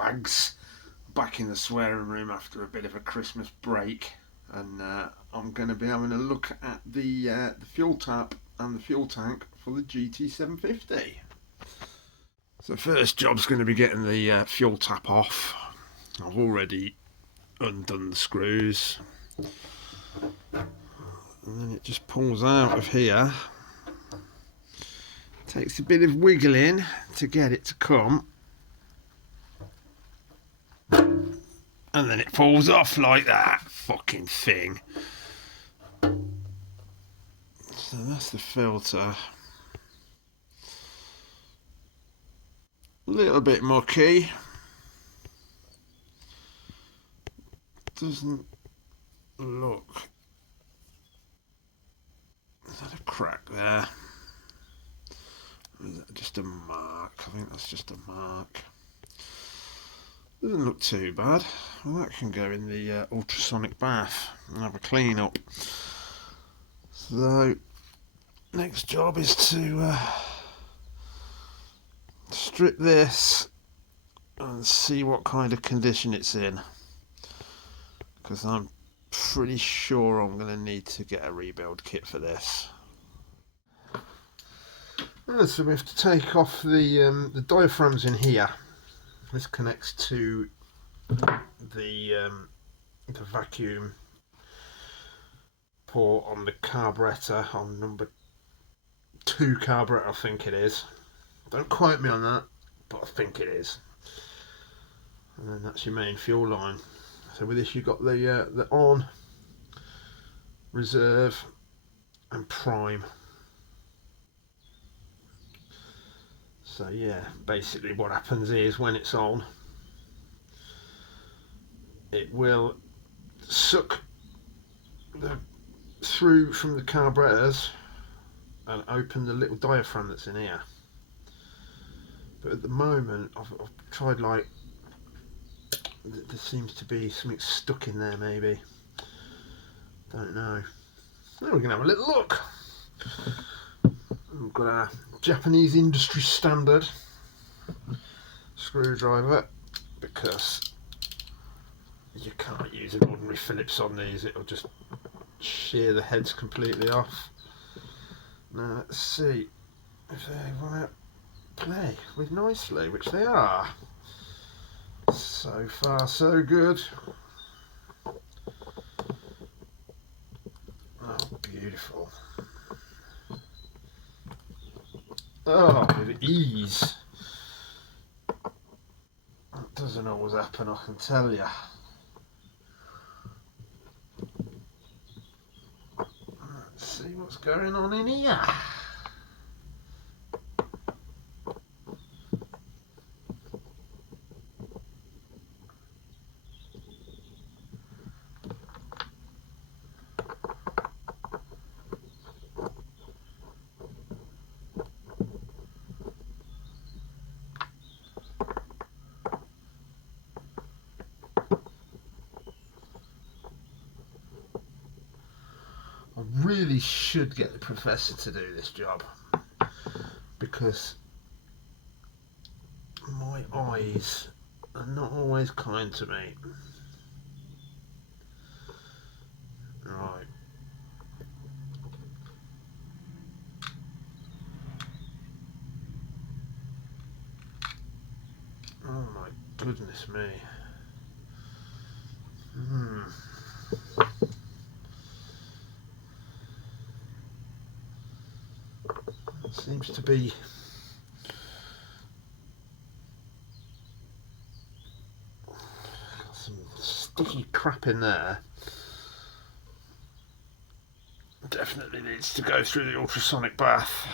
Ballbags, back in the swearing room after a bit of a Christmas break, and I'm going to be having a look at the fuel tap and the fuel tank for the GT750. So first job's going to be getting the fuel tap off. I've already undone the screws, and then it just pulls out of here. Takes a bit of wiggling to get it to come, and then it falls off like that fucking thing. So that's the filter. A little bit mucky. Doesn't look. Is that a crack there? Or is that just a mark? I think that's just a mark. Doesn't look too bad. Well, that can go in the ultrasonic bath and have a clean up. So next job is to strip this and see what kind of condition it's in, because I'm pretty sure I'm going to need to get a rebuild kit for this. So we have to take off the diaphragms in here. This connects to the vacuum port on the carburetor, on number 2 carburetor, I think it is. Don't quote me on that, but I think it is. And then that's your main fuel line. So with this you've got the on, reserve and prime. So yeah, basically what happens is when it's on, it will suck through from the carburetors and open the little diaphragm that's in here. But at the moment I've tried, like, there seems to be something stuck in there maybe. Don't know. So we're going to have a little look. We've got our Japanese industry standard screwdriver, because you can't use an ordinary Phillips on these, it'll just shear the heads completely off. Now let's see if they want to play with nicely, which they are. So far so good. Oh, beautiful. Oh, with ease. That doesn't always happen, I can tell you. Let's see what's going on in here. I really should get the professor to do this job, because my eyes are not always kind to me. Right. Oh my goodness me. Seems to be some sticky crap in there. Definitely needs to go through the ultrasonic bath.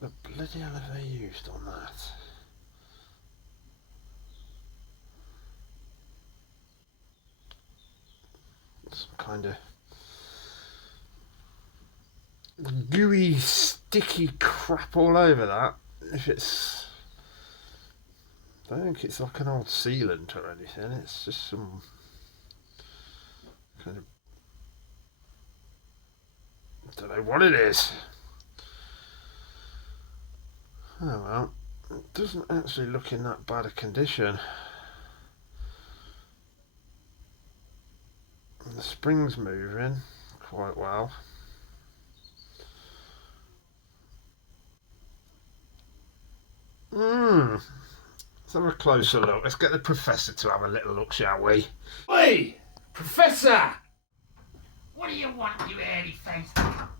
The bloody hell have they used on that? Some kind of gooey, sticky crap all over that. If it's, I don't think it's like an old sealant or anything, it's just some kind of Don't know what it is. Oh well, it doesn't actually look in that bad a condition. The spring's moving quite well. Let's have a closer look. Let's get the Professor to have a little look, shall we? Oi! Professor! What do you want, you hairy-faced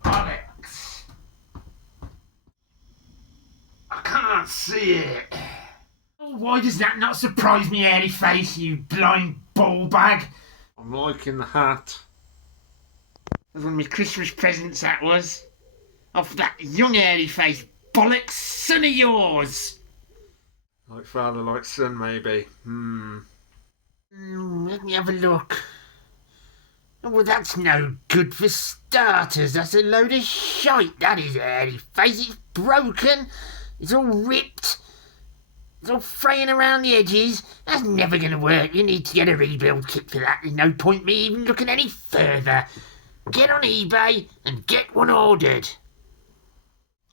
bollocks? I can't see it. Oh, why does that not surprise me, hairy face, you blind ballbag? I'm liking the hat. That's one of my Christmas presents, that was. Off that young hairy face bollocks son of yours. Like father, like son, maybe. Let me have a look. Oh, well, that's no good for starters. That's a load of shite, that is, hairy face. It's broken. It's all ripped. It's all fraying around the edges. That's never going to work. You need to get a rebuild kit for that. There's no point me even looking any further. Get on eBay and get one ordered.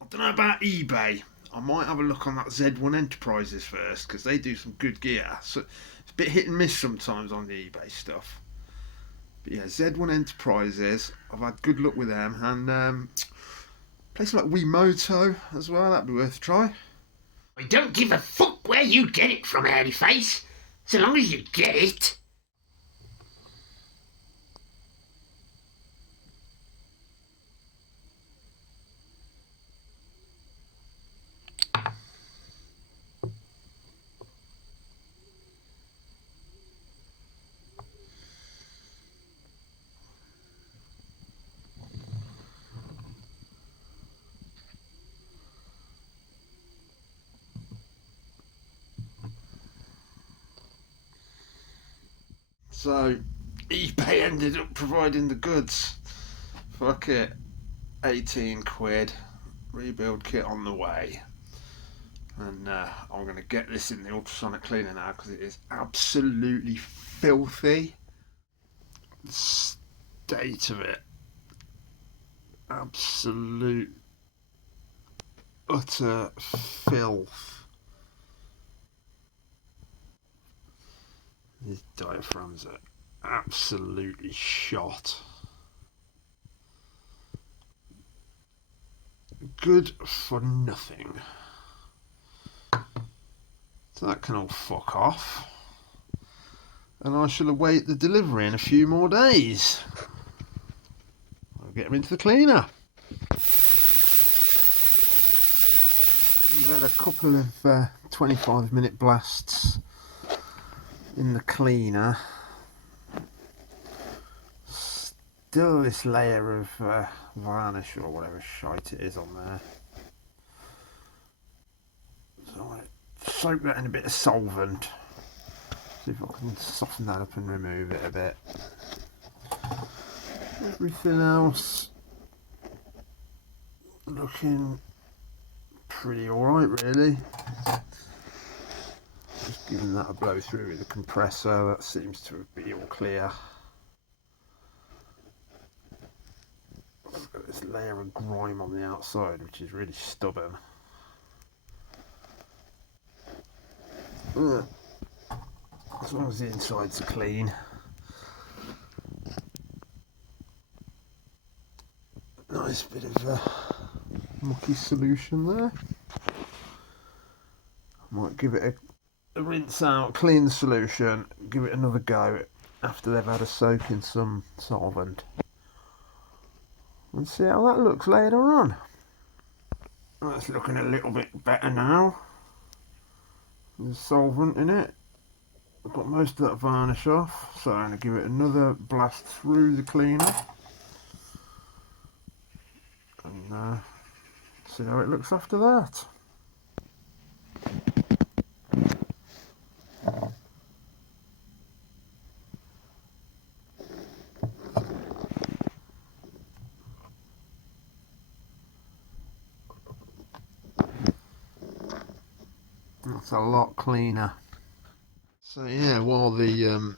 I don't know about eBay. I might have a look on that Z1 Enterprises first, because they do some good gear. So it's a bit hit and miss sometimes on the eBay stuff. But yeah, Z1 Enterprises, I've had good luck with them. And places like Wiimoto as well, that'd be worth a try. I don't give a fuck where you get it from, hairy face. So long as you get it. So eBay ended up providing the goods. Fuck it. 18 quid. Rebuild kit on the way. And I'm going to get this in the ultrasonic cleaner now, because it is absolutely filthy. The state of it. Absolute utter filth. These diaphragms are absolutely shot. Good for nothing. So that can all fuck off. And I shall await the delivery in a few more days. I'll get them into the cleaner. We've had a couple of 25-minute blasts in the cleaner. Still this layer of varnish or whatever shite it is on there. So I soak that in a bit of solvent. See if I can soften that up and remove it a bit. Everything else looking pretty alright, really. Just giving that a blow through with the compressor, that seems to be all clear. I've got this layer of grime on the outside, which is really stubborn. As long as the insides are clean. Nice bit of mucky solution there. I might give it a rinse out, clean the solution, give it another go after they've had a soak in some solvent. And see how that looks later on. That's looking a little bit better now. There's solvent in it. I've got most of that varnish off, so I'm going to give it another blast through the cleaner. And see how it looks after that. That's a lot cleaner. So yeah, while the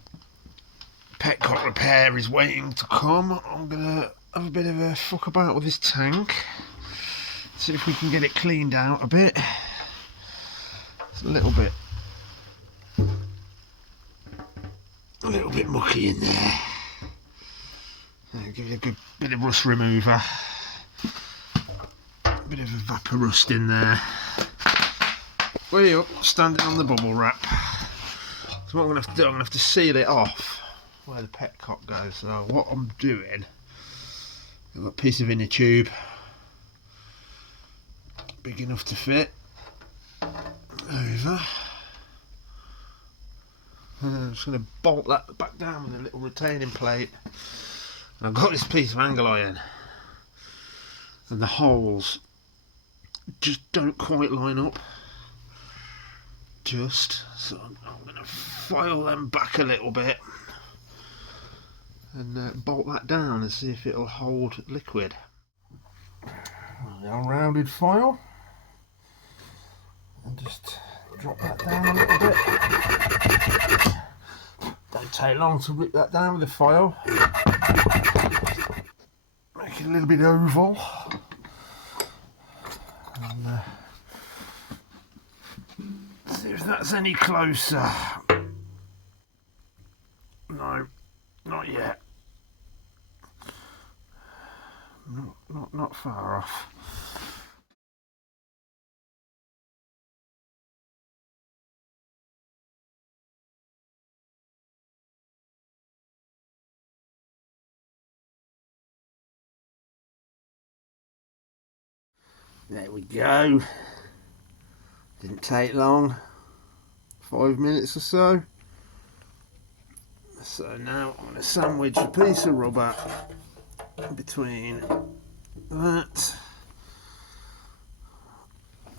petcock repair is waiting to come, I'm gonna have a bit of a fuck about with this tank. See if we can get it cleaned out a bit. It's a little bit mucky in there. Give it a good bit of rust remover. A bit of a vapor rust in there. Way up, standing on the bubble wrap. So what I'm going to have to do, I'm going to have to seal it off where the petcock goes. So what I'm doing, I've got a piece of inner tube big enough to fit over. And then I'm just going to bolt that back down with a little retaining plate. And I've got this piece of angle iron, and the holes just don't quite line up. So I'm going to file them back a little bit and bolt that down and see if it'll hold liquid. Now rounded file, and just drop that down a little bit. Don't take long to rip that down with the file. Make it a little bit oval. And, see if that's any closer. No, not yet. Not far off. There we go. Didn't take long. 5 minutes or so. So now I'm going to sandwich a piece of rubber between that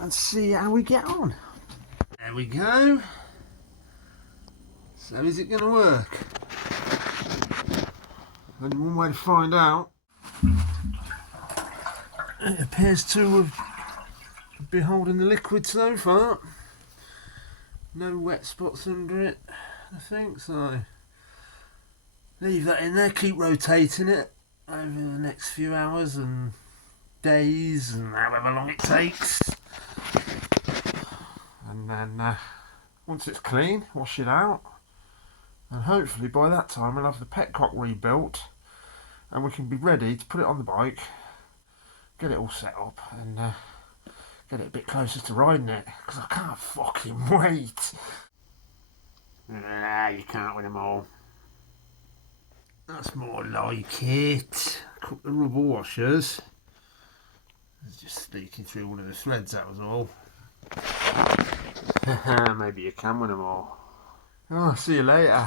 and see how we get on. There we go. So is it going to work? Only one way to find out. It appears to be holding the liquid so far. No wet spots under it, I think, so leave that in there, keep rotating it over the next few hours and days and however long it takes. And then once it's clean, wash it out, and hopefully by that time we'll have the petcock rebuilt and we can be ready to put it on the bike, get it all set up and get it a bit closer to riding it, because I can't fucking wait. Nah, you can't win them all. That's more like it. A couple of rubber washers. It's just leaking through one of the threads, that was all. Maybe you can win them all. Oh, see you later.